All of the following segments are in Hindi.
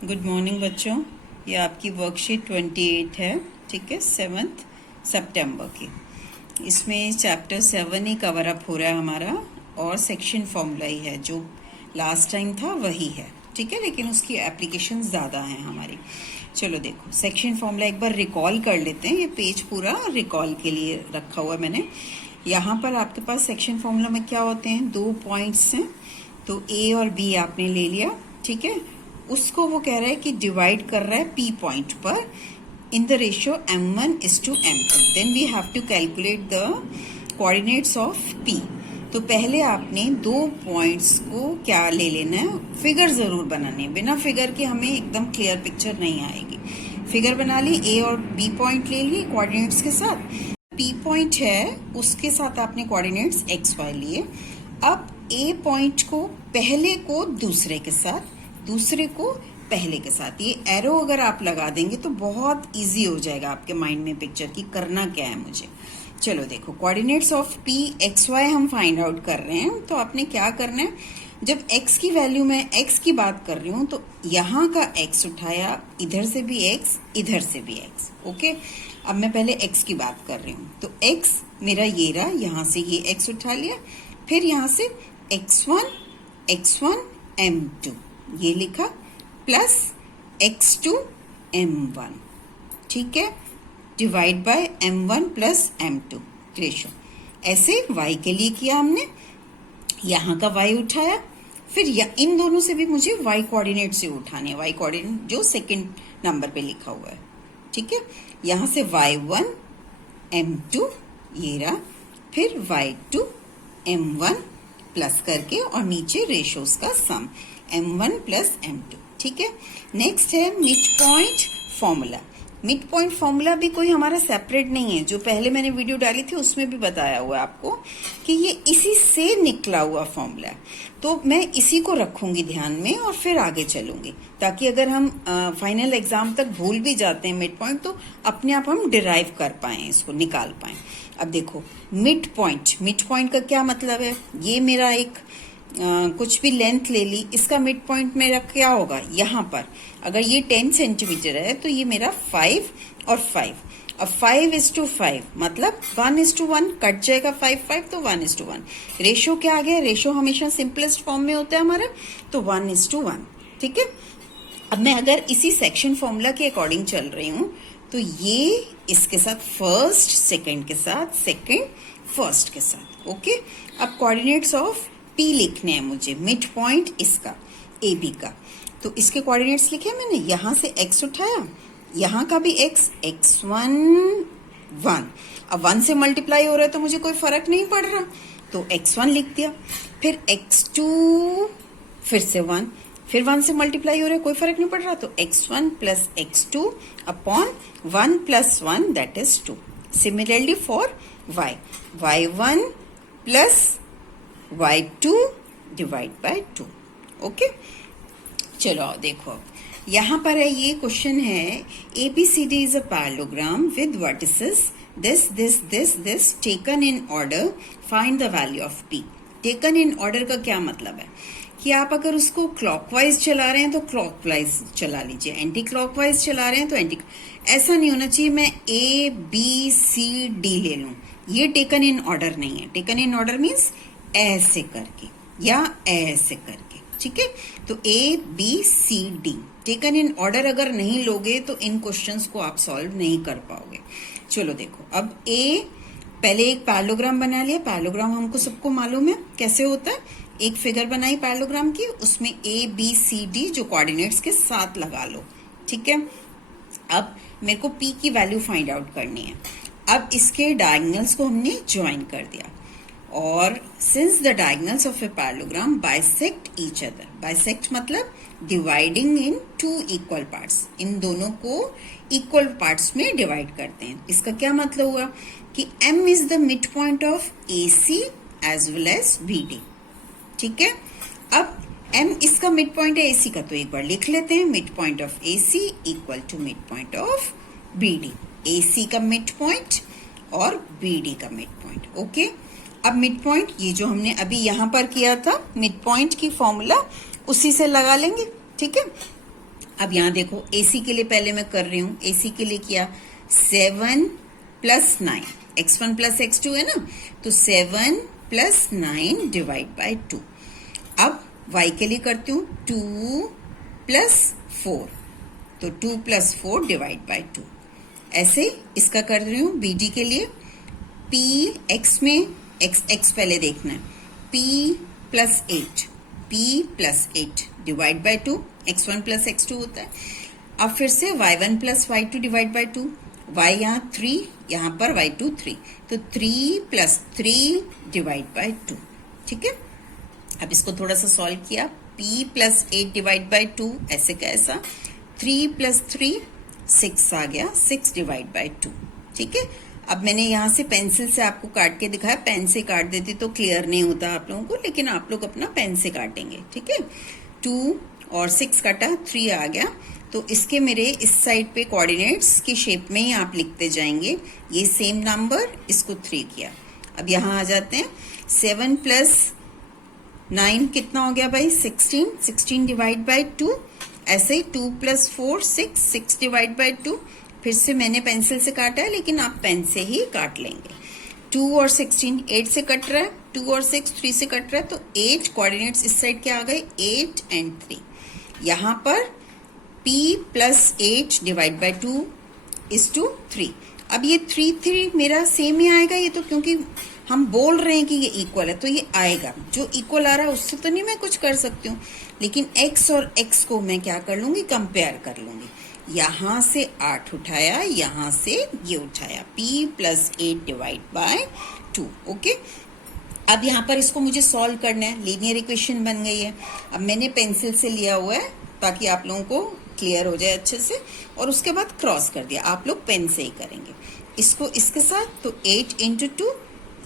गुड मॉर्निंग बच्चों। ये आपकी वर्कशीट 28 है, ठीक है, 7 सितंबर की। इसमें चैप्टर 7 ही कवर अप हो रहा है हमारा, और सेक्शन फॉर्मूला ही है जो लास्ट टाइम था वही है, ठीक है, लेकिन उसकी एप्लीकेशन ज़्यादा हैं हमारी। चलो देखो, सेक्शन फॉर्मूला एक बार रिकॉल कर लेते हैं। ये पेज पूरा रिकॉल के लिए रखा हुआ है मैंने। यहाँ पर आपके पास सेक्शन फॉर्मूला में क्या होते हैं, 2 पॉइंट्स हैं, तो ए और बी आपने ले लिया, ठीक है। उसको वो कह रहा है कि डिवाइड कर रहा है पी पॉइंट पर in the ratio m1:m2। Then we have to calculate the coordinates of P. तो पहले आपने 2 पॉइंट्स को क्या ले लेना है, फिगर जरूर बनानी है। बिना फिगर के हमें एकदम क्लियर पिक्चर नहीं आएगी। फिगर बना ली, ए और बी पॉइंट ले लिए कोऑर्डिनेट्स के साथ। पी पॉइंट है उसके साथ आपने कोऑर्डिनेट्स एक्स वाई लिए। अब ए पॉइंट को पहले को दूसरे के साथ, दूसरे को पहले के साथ, ये एरो अगर आप लगा देंगे तो बहुत इजी हो जाएगा आपके माइंड में पिक्चर की करना क्या है मुझे। चलो देखो, coordinates of P X Y हम फाइंड आउट कर रहे हैं। तो आपने क्या करना है, जब x की वैल्यू में x की बात कर रही हूँ तो यहाँ का x उठाया, इधर से भी x, इधर से भी x, ओके। अब मैं पहले x की बात कर रही हूँ, तो x मेरा ये रहा, यहाँ से ये x उठा लिया, फिर यहाँ से x1 m2 ये लिखा, प्लस x2 m1, ठीक है, divide by m1 plus m2 ratio. ऐसे y के लिए किया हमने, यहाँ का y उठाया, फिर इन दोनों से भी मुझे y कोऑर्डिनेट से उठाने, y कोऑर्डिनेट जो सेकंड नंबर पे लिखा हुआ है, ठीक है। यहाँ से y1 m2 ये रहा, फिर y2 m1 प्लस करके, और नीचे रेशोस का सम m1 प्लस m2, ठीक है। नेक्स्ट है mid point formula. Mid point formula भी कोई हमारा सेपरेट नहीं है, जो पहले मैंने वीडियो डाली थी उसमें भी बताया हुआ है आपको कि ये इसी से निकला हुआ फॉर्मूला है। तो मैं इसी को रखूंगी ध्यान में और फिर आगे चलूंगी, ताकि अगर हम फाइनल एग्जाम तक भूल भी जाते हैं मिड पॉइंट तो अपने आप हम डिराइव कर पाए, इसको निकाल पाए। अब देखो, मिड पॉइंट का क्या मतलब है, ये मेरा एक कुछ भी लेंथ ले ली, इसका मिड पॉइंट मेरा क्या होगा, यहाँ पर अगर ये 10 सेंटीमीटर है तो ये मेरा 5 और 5। अब 5:5 मतलब 1:1 कट जाएगा, 5 तो 1:1। रेशो क्या आ गया, रेशो हमेशा सिंपलेस्ट फॉर्म में होता है हमारा, तो 1:1, ठीक है। अब मैं अगर इसी सेक्शन फॉर्मूला के अकॉर्डिंग चल रही हूँ तो ये इसके साथ फर्स्ट सेकंड के साथ, सेकंड फर्स्ट के साथ, ओके। अब कोऑर्डिनेट्स ऑफ पी लिखने हैं मुझे, मिड पॉइंट इसका ए बी का, तो इसके कोऑर्डिनेट्स लिखे मैंने। यहां से x उठाया, यहाँ का भी x1 1, अब 1 से मल्टीप्लाई हो रहा है तो मुझे कोई फर्क नहीं पड़ रहा, तो x1 लिख दिया। फिर x2 फिर से 1, फिर 1 से मल्टीप्लाई हो रहा है, कोई फर्क नहीं पड़ रहा, तो x1 plus x2 upon 1 plus 1 that is 2। Similarly for y, y1 plus y2 divide by 2, okay. चलो देखो, यहाँ पर है, ये क्वेश्चन है, ABCD is a parallelogram with vertices this taken in order, find the value of P। Taken in order का क्या मतलब है कि आप अगर उसको क्लॉकवाइज चला रहे हैं तो क्लॉकवाइज चला लीजिए, एंटी क्लॉकवाइज चला रहे हैं तो एंटी। ऐसा नहीं होना चाहिए मैं ABCD ले लूं, ये टेकन इन ऑर्डर नहीं है। टेकन इन ऑर्डर मीन्स ऐसे करके या ऐसे करके, ठीक है। तो ABCD टेकन इन ऑर्डर अगर नहीं लोगे तो इन क्वेश्चंस को आप सॉल्व नहीं कर पाओगे। चलो देखो, अब पहले एक पैरेललोग्राम बना लिया। पैरेललोग्राम हमको सबको मालूम है कैसे होता है। एक फिगर बनाई पैरेललोग्राम की, उसमें ABCD जो कोऑर्डिनेट्स के साथ लगा लो, ठीक है। अब मेरे को P की वैल्यू फाइंड आउट करनी है। अब इसके डायगोनल्स को हमने ज्वाइन कर दिया, और since the diagonals of a parallelogram bisect each other, bisect मतलब डिवाइडिंग इन 2 इक्वल पार्ट्स, इन दोनों को इक्वल पार्ट्स में डिवाइड करते हैं। इसका क्या मतलब हुआ कि M is the mid point of AC as well as BD, ठीक है। अब M इसका मिड पॉइंट है AC का, तो एक बार लिख लेते हैं, mid point of AC equal to mid point of BD। AC का मिड पॉइंट और BD का मिड पॉइंट, ओके। अब मिड पॉइंट, ये जो हमने अभी यहां पर किया था मिड पॉइंट की फॉर्मूला, उसी से लगा लेंगे, ठीक है। अब यहाँ देखो AC के लिए पहले मैं कर रही हूँ, AC के लिए किया 7 प्लस 9, x1 प्लस x2 है ना, तो 7 प्लस 9 डिवाइड बाय 2। अब y के लिए करती हूँ 2 प्लस 4, तो 2 प्लस 4 डिवाइड बाय 2। ऐसे इसका कर रही हूँ BD के लिए, p x में x पहले देखना है, p plus 8, p plus 8 divide by 2, x1 plus x2 होता है। अब फिर से y1 plus y2 divide by 2, y यहाँ 3, यहाँ पर y2 3, तो 3 प्लस 3 डिवाइड बाय 2। ठीक है, अब इसको थोड़ा सा सॉल्व किया, p प्लस 8 डिवाइड बाय 2, ऐसे का ऐसा, 3 प्लस 3 6 आ गया, 6 डिवाइड बाय 2। ठीक है, अब मैंने यहाँ से पेंसिल से आपको काट के दिखाया, पेन से काट देती तो क्लियर नहीं होता आप लोगों को, लेकिन आप लोग अपना पेन से काटेंगे। ठीक है, 2 और 6 काटा, 3 आ गया, तो इसके मेरे इस साइड पे कोऑर्डिनेट्स की शेप में ही आप लिखते जाएंगे, ये सेम नंबर, इसको 3 किया। अब यहाँ आ जाते हैं, 7 प्लस 9 कितना हो गया भाई, 16, 16 डिवाइड बाय 2, ऐसे ही 2 प्लस 4 6, 6 डिवाइड बाय 2, फिर से मैंने पेंसिल से काटा है, लेकिन आप पेन से ही काट लेंगे। 2 और 16 8 से कट रहा है, 2 और 6 3 से कट रहा है, तो 8 कोऑर्डिनेट्स इस साइड क्या आ गए, 8 एंड 3। यहाँ पर p plus 8 divide by 2 is to 3। अब ये 3 3 मेरा सेम ही आएगा, ये तो क्योंकि हम बोल रहे हैं कि ये इक्वल है तो ये आएगा, जो इक्वल आ रहा है उससे तो नहीं मैं कुछ कर सकती हूँ, लेकिन x और x को मैं क्या कर लूंगी, कंपेयर कर लूंगी। यहाँ से 8 उठाया, यहाँ से ये उठाया, p plus 8 divide by 2। Okay, अब यहाँ पर इसको मुझे सॉल्व करना है, लीनियर इक्वेशन बन गई है। अब मैंने पेंसिल से लिया हुआ है ताकि आप लोगों को क्लियर हो जाए अच्छे से, और उसके बाद क्रॉस कर दिया, आप लोग पेन से ही करेंगे। इसको इसके साथ तो 8 इंटू 2,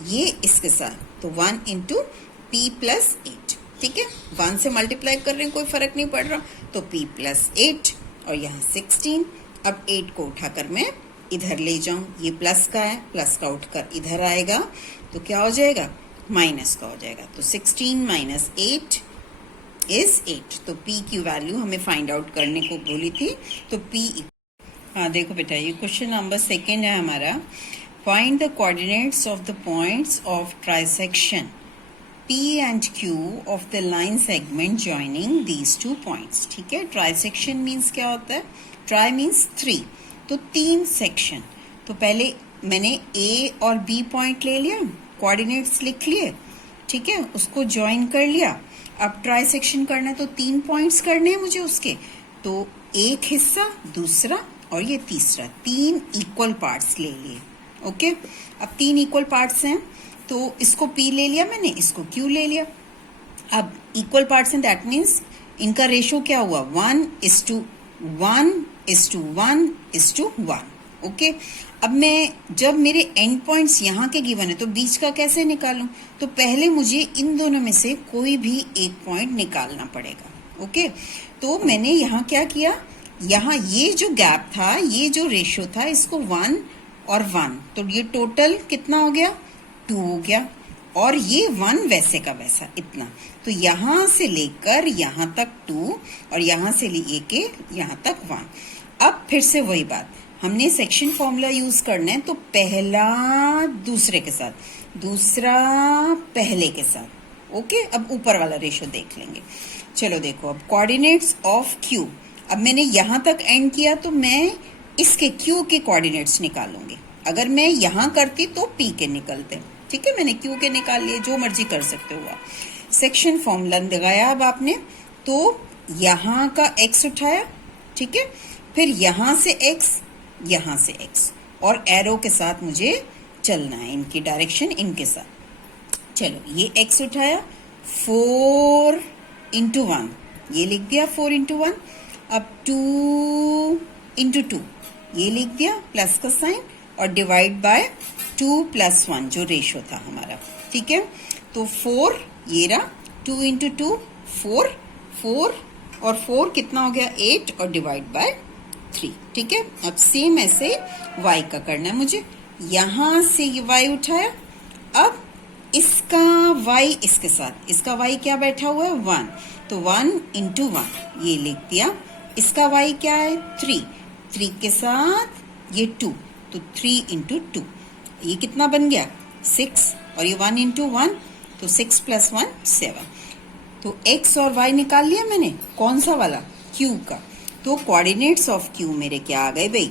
ये इसके साथ तो 1 इंटू p प्लस 8। ठीक है, 1 से मल्टीप्लाई कर रहे हैं, कोई फर्क नहीं पड़ रहा, तो p प्लस 8 और यहाँ 16। अब 8 को उठाकर मैं इधर ले जाऊं, ये प्लस का है, प्लस का उठकर इधर आएगा तो क्या हो जाएगा, माइनस का हो जाएगा, तो 16 माइनस 8 इज 8। तो p की वैल्यू हमें फाइंड आउट करने को बोली थी, तो p, हाँ देखो बेटा, ये क्वेश्चन नंबर 2 है हमारा। Find the coordinates of the points of trisection P and Q of the line segment joining these two points। ठीक है, ट्राइसेक्शन मीन्स क्या होता है, ट्राई मीन्स 3, तो 3 सेक्शन। तो पहले मैंने A और B पॉइंट ले लिया, कोऑर्डिनेट्स लिख लिए, ठीक है, उसको ज्वाइन कर लिया। अब ट्राइसेक्शन करना है तो 3 पॉइंट्स करने हैं मुझे उसके, तो एक हिस्सा, दूसरा और ये तीसरा, 3 इक्वल पार्ट्स ले लिए। ओके, अब 3 इक्वल पार्ट्स हैं, तो इसको P ले लिया मैंने, इसको Q ले लिया। अब इक्वल पार्ट्स हैं, दैट मीन्स इनका रेशो क्या हुआ, 1:1:1:1। ओके, अब मैं जब मेरे एंड पॉइंट्स यहाँ के गिवन है तो बीच का कैसे निकालूं, तो पहले मुझे इन दोनों में से कोई भी एक पॉइंट निकालना पड़ेगा। ओके, तो मैंने यहाँ क्या किया, यहाँ ये जो गैप था, ये जो रेशो था, इसको 1 और 1, तो ये टोटल कितना हो गया, 2 हो गया, और ये 1 वैसे का वैसा इतना, तो यहाँ से लेकर यहाँ तक 2 और यहाँ से लेके यहाँ तक 1। अब फिर से वही बात, हमने सेक्शन फॉर्मूला यूज करना है, तो पहला दूसरे के साथ, दूसरा पहले के साथ। ओके, अब ऊपर वाला रेशो देख लेंगे। चलो देखो, अब कोऑर्डिनेट्स ऑफ Q, अब मैंने यहाँ तक एंड किया तो मैं इसके Q के कोऑर्डिनेट्स निकालूंगी। अगर मैं यहाँ करती तो P के निकलते, ठीक है, मैंने Q के निकाल लिए, जो मर्जी कर सकते हो आप। सेक्शन फॉर्मूला लगाया अब आपने, तो यहाँ का x उठाया, ठीक है, फिर यहाँ से x, यहाँ से x, और एरो के साथ मुझे चलना है, इनकी डायरेक्शन इनके साथ। चलो, ये x उठाया, 4 इंटू 1, ये लिख दिया 4 इंटू 1। अब 2 इंटू 2, ये लिख दिया प्लस का साइन, और डिवाइड बाय 2 प्लस 1 जो रेशो था हमारा। ठीक है, तो 4 ये रहा, 2 इंटू 2 4, 4 और 4 कितना हो गया, 8, और डिवाइड बाय 3। ठीक है, अब सेम ऐसे y का करना है मुझे, यहां से ये y उठाया, अब इसका y इसके साथ, इसका y क्या बैठा हुआ है, 1, तो 1 इंटू 1 ये लिख दिया इसका y क्या है 3, 3 के साथ ये 2, तो 3 इंटू 2, ये कितना बन गया 6, और ये 1 इंटू 1, तो 6 प्लस 1 7। तो x और y निकाल लिया मैंने, कौन सा वाला q का। तो कोऑर्डिनेट्स ऑफ q मेरे क्या आ गए भाई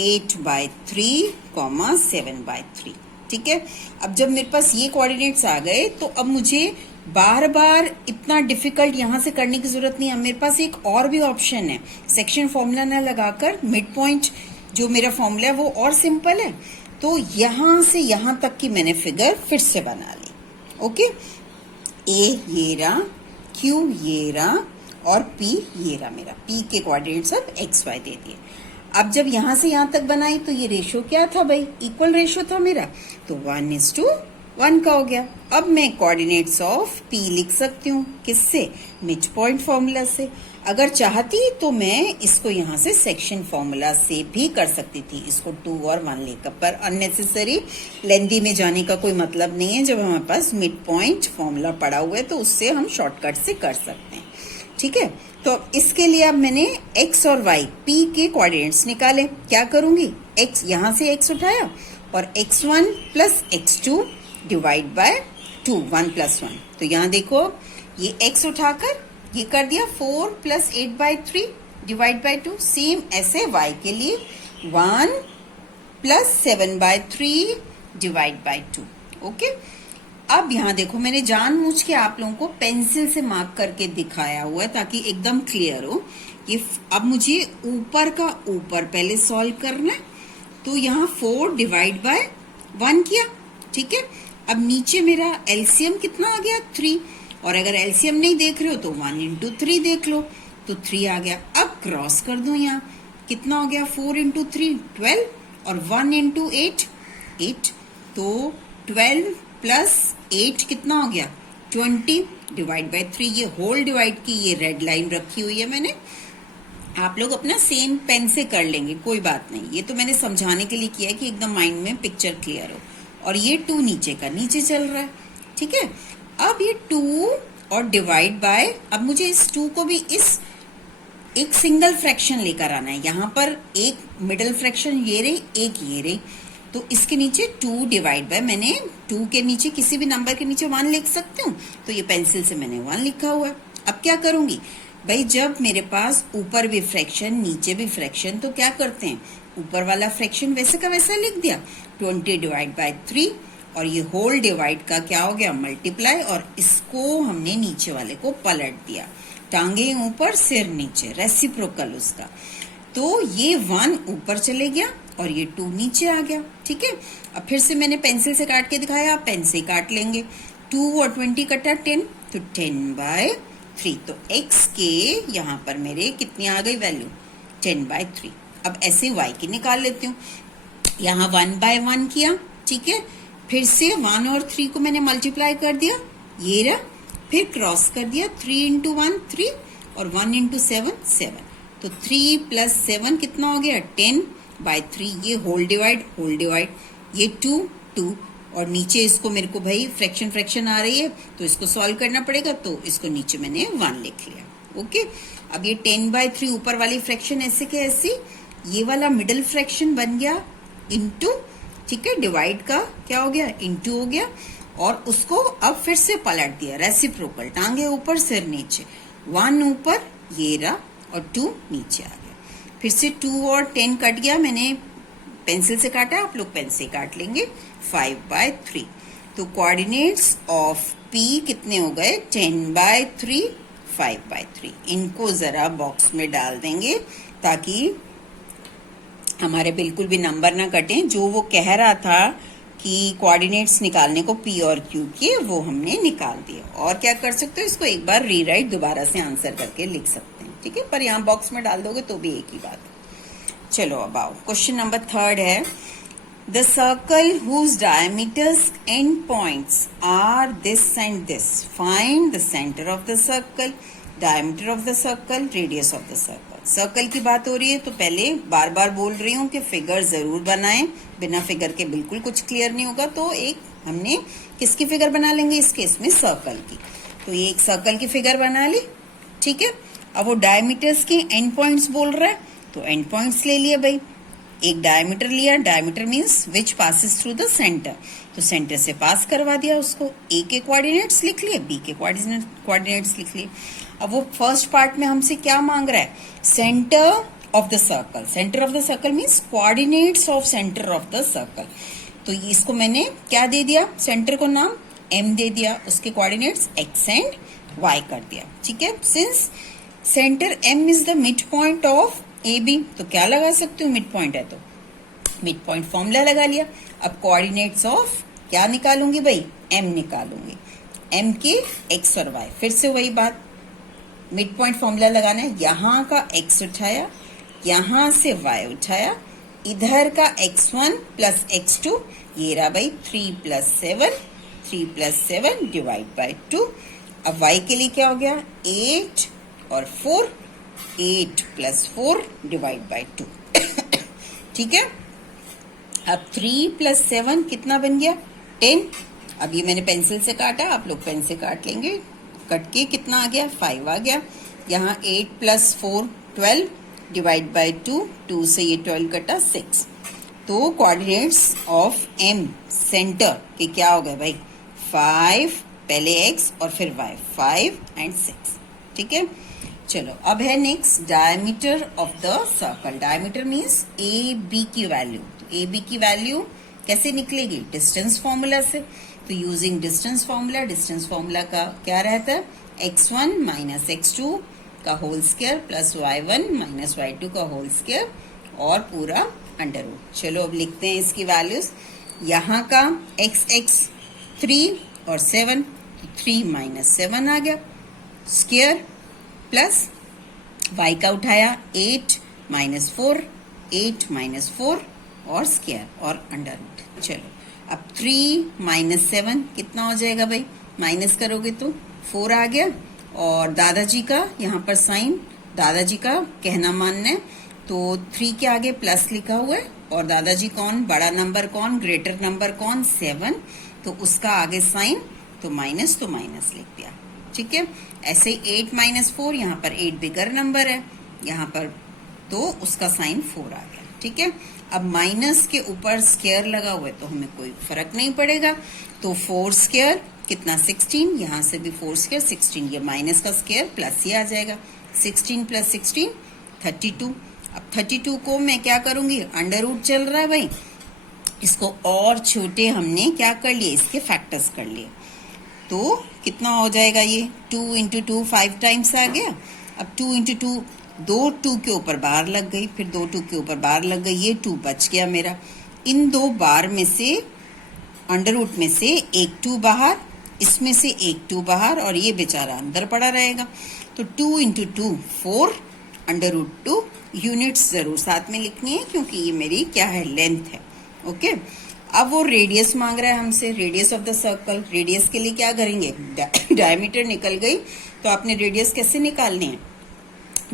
8/3, 7/3। ठीक है, अब जब मेरे पास ये कोऑर्डिनेट्स आ गए तो अब मुझे बार बार इतना डिफिकल्ट यहाँ से करने की जरूरत नहीं है। मेरे पास एक और भी ऑप्शन है, सेक्शन फॉर्मूला ना लगाकर मिड पॉइंट जो मेरा फॉर्मूला है वो और सिंपल है। तो यहाँ से यहाँ तक की मैंने फिगर फिर से बना ली। ओके, ए ये रहा, क्यू ये रहा, और पी ये रहा मेरा। पी के कोऑर्डिनेट्स अब एक्स वाई दे दिए। अब जब यहां से यहां तक बनाई तो ये रेशो क्या था भाई, इक्वल रेशो था मेरा, तो 1:1 का हो गया। अब मैं कोऑर्डिनेट्स ऑफ पी लिख सकती हूँ, किससे, मिड पॉइंट फॉर्मूला से। अगर चाहती तो मैं इसको यहाँ से सेक्शन फॉर्मूला से भी कर सकती थी, इसको 2 और 1 लेकर, पर अननेसेसरी लेंदी में जाने का कोई मतलब नहीं है। जब हमारे पास मिड पॉइंट फॉर्मूला पड़ा हुआ है तो उससे हम शॉर्टकट से कर सकते हैं। ठीक है, तो इसके लिए अब मैंने x और y p के कोऑर्डिनेट्स निकाले। क्या करूंगी, x यहां से x उठाया और x1 plus x2 divide by 2, 1 plus 1। तो यहां देखो ये x उठाकर ये कर दिया 4 प्लस 8/3 डिवाइड बाय 2। सेम ऐसे y के लिए 1 प्लस 7/3 डिवाइड बाय 2। ओके, अब यहाँ देखो मैंने जानबूझ के आप लोगों को पेंसिल से मार्क करके दिखाया हुआ है ताकि एकदम क्लियर हो। ये अब मुझे ऊपर का ऊपर पहले सॉल्व करना है, तो यहाँ 4 डिवाइड बाय 1 किया। ठीक है, अब नीचे मेरा एलसीएम कितना आ गया 3, और अगर एलसीएम नहीं देख रहे हो तो 1 इंटू 3 देख लो, तो 3 आ गया। अब क्रॉस कर दो, यहाँ कितना हो गया 4 इंटू 3 12, और 1 इंटू 8 8, तो 12 प्लस 8 कितना हो गया 20 डिवाइड बाय 3। ये होल डिवाइड की ये रेड लाइन रखी हुई है मैंने, आप लोग अपना सेम पेन से कर लेंगे, कोई बात नहीं। ये तो मैंने समझाने के लिए किया है कि एकदम माइंड में पिक्चर क्लियर हो। और ये 2 नीचे का नीचे चल रहा है। ठीक है, अब ये 2 और डिवाइड बाय, अब मुझे इस 2 को भी इस एक सिंगल फ्रैक्शन लेकर आना है। यहाँ पर एक मिडिल फ्रैक्शन ये रही, एक ये रही, तो इसके नीचे 2 डिवाइड बाय, मैंने 2 के नीचे किसी भी नंबर के नीचे 1 लिख सकती हूँ, तो ये पेंसिल से मैंने 1 लिखा हुआ है। अब क्या करूंगी भाई, जब मेरे पास ऊपर भी फ्रैक्शन नीचे भी फ्रैक्शन, तो क्या करते हैं ऊपर वाला फ्रैक्शन वैसे का वैसा लिख दिया 20 डिवाइड बाय 3, और ये होल डिवाइड का क्या हो गया मल्टीप्लाई, और इसको हमने नीचे वाले को पलट दिया, टांगे ऊपर सिर नीचे, रेसिप्रोकल उसका। तो ये 1 ऊपर चले गया और ये 2 नीचे आ गया। ठीक है, अब फिर से मैंने पेंसिल से काट के दिखाया, आप पेन से काट लेंगे। 2 और 20 कटा 10, तो 10/3। तो x के यहाँ पर मेरे कितनी आ गई वैल्यू 10/3। अब ऐसे y की निकाल लेती हूँ, यहाँ 1/1 किया। ठीक है, फिर से 1 और 3 को मैंने मल्टीप्लाई कर दिया, ये रहा, फिर क्रॉस कर दिया, 3 इंटू 1 3, और 1 इंटू 7 7, तो 3 प्लस 7 कितना हो गया 10/3। ये होल डिवाइड, ये 2 2, और नीचे इसको मेरे को भाई फ्रैक्शन आ रही है तो इसको सॉल्व करना पड़ेगा, तो इसको नीचे मैंने 1 लिख लिया। ओके, अब ये 10/3 ऊपर वाली फ्रैक्शन ऐसे के ऐसी, ये वाला मिडिल फ्रैक्शन बन गया इंटू, ठीक है, डिवाइड का क्या हो गया इंटू हो गया, और उसको अब फिर से पलट दिया, रेसिप्रोकल, टांगे ऊपर सिर नीचे, 1 ऊपर ये रहा और 2 नीचे आ गया। फिर से 2 और 10 कट गया, मैंने पेंसिल से काटा, आप लोग पेन से काट लेंगे, 5/3। तो कोऑर्डिनेट्स ऑफ P कितने हो गए 10/3 5/3। इनको जरा बॉक्स में डाल देंगे ताकि हमारे बिल्कुल भी नंबर ना कटें। जो वो कह रहा था कि कोऑर्डिनेट्स निकालने को P और Q के, वो हमने निकाल दिए। और क्या कर सकते हो, इसको एक बार रीराइट दोबारा से आंसर करके लिख सकते हैं, ठीक है, पर यहाँ बॉक्स में डाल दोगे तो भी एक ही बात है। चलो अब आओ, क्वेश्चन नंबर 3 है, the circle whose diameters end points are this and this, find the centre of the circle, diameter of the circle, radius of the circle. Circle की बात हो रही है तो पहले बार बार बोल रही हूँ कि फिगर जरूर बनाएं, बिना फिगर के बिल्कुल कुछ क्लियर नहीं होगा। तो एक हमने किसकी फिगर बना लेंगे, इस केस में सर्कल की। तो ये एक सर्कल की फिगर बना ली, ठीक है। अब वो डायमीटर्स के एंड पॉइंट्स बोल रहा है, तो एंड पॉइंट्स ले लिया भाई। एक डायमीटर लिया, diameter means which passes through the centre, तो सेंटर से पास करवा दिया उसको। ए के कोऑर्डिनेट्स लिख लिए, बी के कोऑर्डिनेट्स लिख लिए। अब वो फर्स्ट पार्ट में हमसे क्या मांग रहा है, centre of the circle. Centre of the circle means coordinates of centre of the circle. तो इसको मैंने क्या दे दिया, सेंटर को नाम m दे दिया, उसके कोऑर्डिनेट्स x एंड y कर दिया। ठीक है, since centre m is the mid point of AB, तो क्या लगा सकते हो, मिड पॉइंट है तो मिड पॉइंट फॉर्मूला लगा लिया। अब कोऑर्डिनेट्स ऑफ क्या निकालूंगी भाई, m निकालूंगी, m के x और y। फिर से वही बात, मिड पॉइंट फॉर्मूला लगाना है, यहाँ का x उठाया, यहाँ से y उठाया, इधर का x1 प्लस x2, ये रहा भाई 3 प्लस 7 डिवाइड बाई 2। अब y के लिए क्या हो गया, 8 और 4, 8 प्लस 4 डिवाइड बाई 2। ठीक है, अब 3 प्लस 7 कितना बन गया, 10। अब ये मैंने पेंसिल से काटा, आप लोग पेन से काट लेंगे, कट के कितना आ गया, 5 आ गया। यहाँ 8 प्लस 4 12 डिवाइड बाई 2, 2 से ये 12 कटा 6। तो कोऑर्डिनेट्स ऑफ m सेंटर के क्या हो गए भाई, 5 पहले x और फिर y, 5 एंड 6। ठीक है, चलो अब है next diameter of the circle. Diameter means A B की वैल्यू। तो ए बी की वैल्यू कैसे निकलेगी, डिस्टेंस फॉर्मूला से। तो using distance formula, distance formula का क्या रहता है, x1 माइनस x2 का whole square plus y1 minus y2 का होल स्क्वायर और पूरा अंडर रूट। चलो अब लिखते हैं इसकी वैल्यूज। यहाँ का x 3 और 7, 3 माइनस 7 आ गया स्क्वायर, प्लस y का उठाया 8 माइनस 4, 8 माइनस 4 और स्क्वायर और अंडर रूट। चलो अब 3 माइनस 7 कितना हो जाएगा भाई, माइनस करोगे तो 4 आ गया, और दादाजी का यहाँ पर साइन, दादाजी का कहना मानना है, तो 3 के आगे प्लस लिखा हुआ है, और दादाजी कौन, बड़ा नंबर कौन, ग्रेटर नंबर कौन, 7, तो उसका आगे साइन, तो माइनस लिख दिया। ठीक है, ऐसे 8 माइनस 4, यहाँ पर 8 बिगर नंबर है यहाँ पर, तो उसका साइन 4 आ गया। ठीक है, अब माइनस के ऊपर स्क्वायर लगा हुआ है तो हमें कोई फर्क नहीं पड़ेगा, तो 4 स्क्वायर कितना 16, यहाँ से भी 4 स्क्वायर 16, ये माइनस का स्क्वायर प्लस ही आ जाएगा, 16 प्लस 16 32। अब 32 को मैं क्या करूंगी, अंडर रूट चल रहा है भाई, इसको और छोटे हमने क्या कर लिए, इसके फैक्टर्स कर लिए, तो कितना हो जाएगा ये 2 इंटू 2 5 टाइम्स आ गया। अब 2 इंटू 2, 2 2 के ऊपर बार लग गई, फिर 2 2 के ऊपर बार लग गई, ये 2 बच गया मेरा। इन 2 बार में से, अंडर रूट में से एक 2 बाहर, इसमें से एक 2 बाहर, और ये बेचारा अंदर पड़ा रहेगा। तो 2 इंटू 2 4 अंडर रूट 2। यूनिट्स जरूर साथ में लिखनी है क्योंकि ये मेरी क्या है, लेंथ है। ओके, अब वो रेडियस मांग रहा है हमसे, radius of the circle. Radius के लिए क्या करेंगे, डायमीटर निकल गई तो आपने रेडियस कैसे निकालनी है,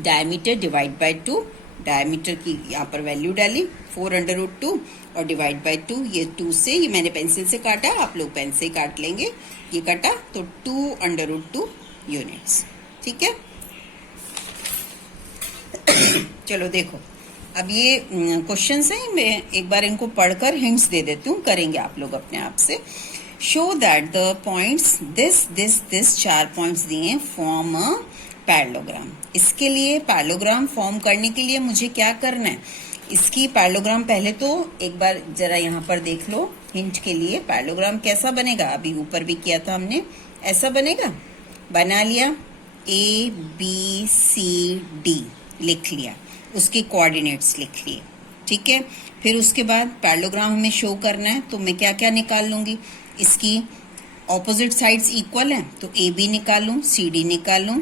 डायमीटर डिवाइड बाय 2, डायमीटर की यहाँ पर वैल्यू डाली 4 अंडर रूट 2 और डिवाइड बाय 2, ये 2 से, ये मैंने पेंसिल से काटा, आप लोग पेन से काट लेंगे, ये कटा तो 2 अंडर रूट 2 यूनिट्स। ठीक है, चलो देखो अब ये क्वेश्चंस हैं, मैं एक बार इनको पढ़कर हिंट्स दे देती हूँ, करेंगे आप लोग अपने आप से। Show that the points this 4 points दिए फॉर्म अ पैरेललोग्राम। इसके लिए पैरेललोग्राम फॉर्म करने के लिए मुझे क्या करना है, इसकी पैरेललोग्राम पहले तो एक बार जरा यहाँ पर देख लो हिंट के लिए। पैरेललोग्राम कैसा बनेगा, अभी ऊपर भी किया था हमने, ऐसा बनेगा, बना लिया, ABCD लिख लिया, उसके कोऑर्डिनेट्स लिख लिए। ठीक है, फिर उसके बाद पैरेललोग्राम हमें शो करना है, तो मैं क्या क्या निकाल लूंगी, इसकी ऑपोजिट साइड्स इक्वल हैं तो AB निकाल लूँ, CD निकाल लूँ,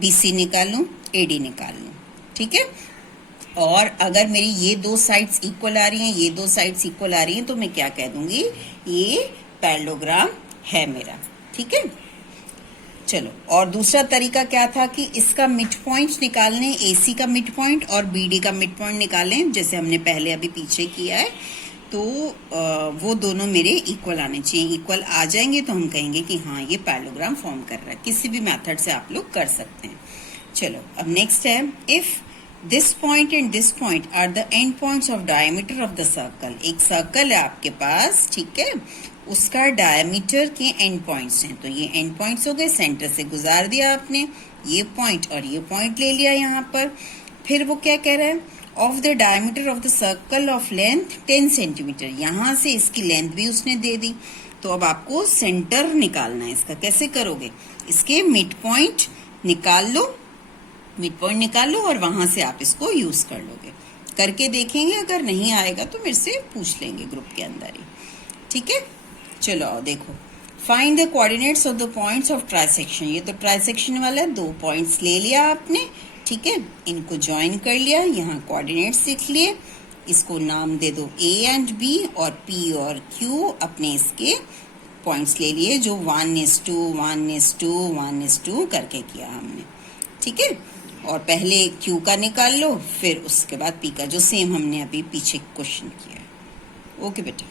BC निकाल लूँ, AD निकाल लूँ। ठीक है, और अगर मेरी ये 2 साइड्स इक्वल आ रही हैं, ये 2 साइड्स इक्वल आ रही हैं, तो मैं क्या कह दूंगी, ये पैरेललोग्राम है मेरा। ठीक है, चलो, और दूसरा तरीका क्या था कि इसका मिड पॉइंट निकालने, AC का मिड पॉइंट और BD का मिड पॉइंट निकालें, जैसे हमने पहले अभी पीछे किया है, तो वो दोनों मेरे इक्वल आने चाहिए। इक्वल आ जाएंगे तो हम कहेंगे कि हाँ ये पैरेललोग्राम फॉर्म कर रहा है। किसी भी मेथड से आप लोग कर सकते हैं। चलो अब नेक्स्ट है, if this point and this point are the end points of diameter of the circle. एक सर्कल है आपके पास, ठीक है, उसका डायमीटर के एंड पॉइंट्स हैं। तो ये एंड पॉइंट्स हो गए, सेंटर से गुजार दिया आपने, ये पॉइंट और ये पॉइंट ले लिया यहाँ पर। फिर वो क्या कह रहा है, of the diameter of the circle of length 10 centimetre. यहाँ से इसकी लेंथ भी उसने दे दी। तो अब आपको सेंटर निकालना है इसका। कैसे करोगे, इसके मिड पॉइंट निकाल लो, मिड पॉइंट निकाल लो और वहां से आप इसको यूज कर लोगे। करके देखेंगे, अगर नहीं आएगा तो मेरे से पूछ लेंगे ग्रुप के अंदर ही, ठीक है। चलो आओ देखो, find the coordinates of the points of trisection. ये तो ट्राइसेक्शन वाला है, 2 पॉइंट्स ले लिया आपने, ठीक है, इनको ज्वाइन कर लिया, यहाँ कोऑर्डिनेट्स लिख लिए, इसको नाम दे दो A एंड B, और P और Q अपने इसके पॉइंट्स ले लिए, जो 1:2 1:2 1:2 करके किया हमने, ठीक है। और पहले Q का निकाल लो, फिर उसके बाद P का, जो सेम हमने अभी पीछे क्वेश्चन किया है। ओके बेटा।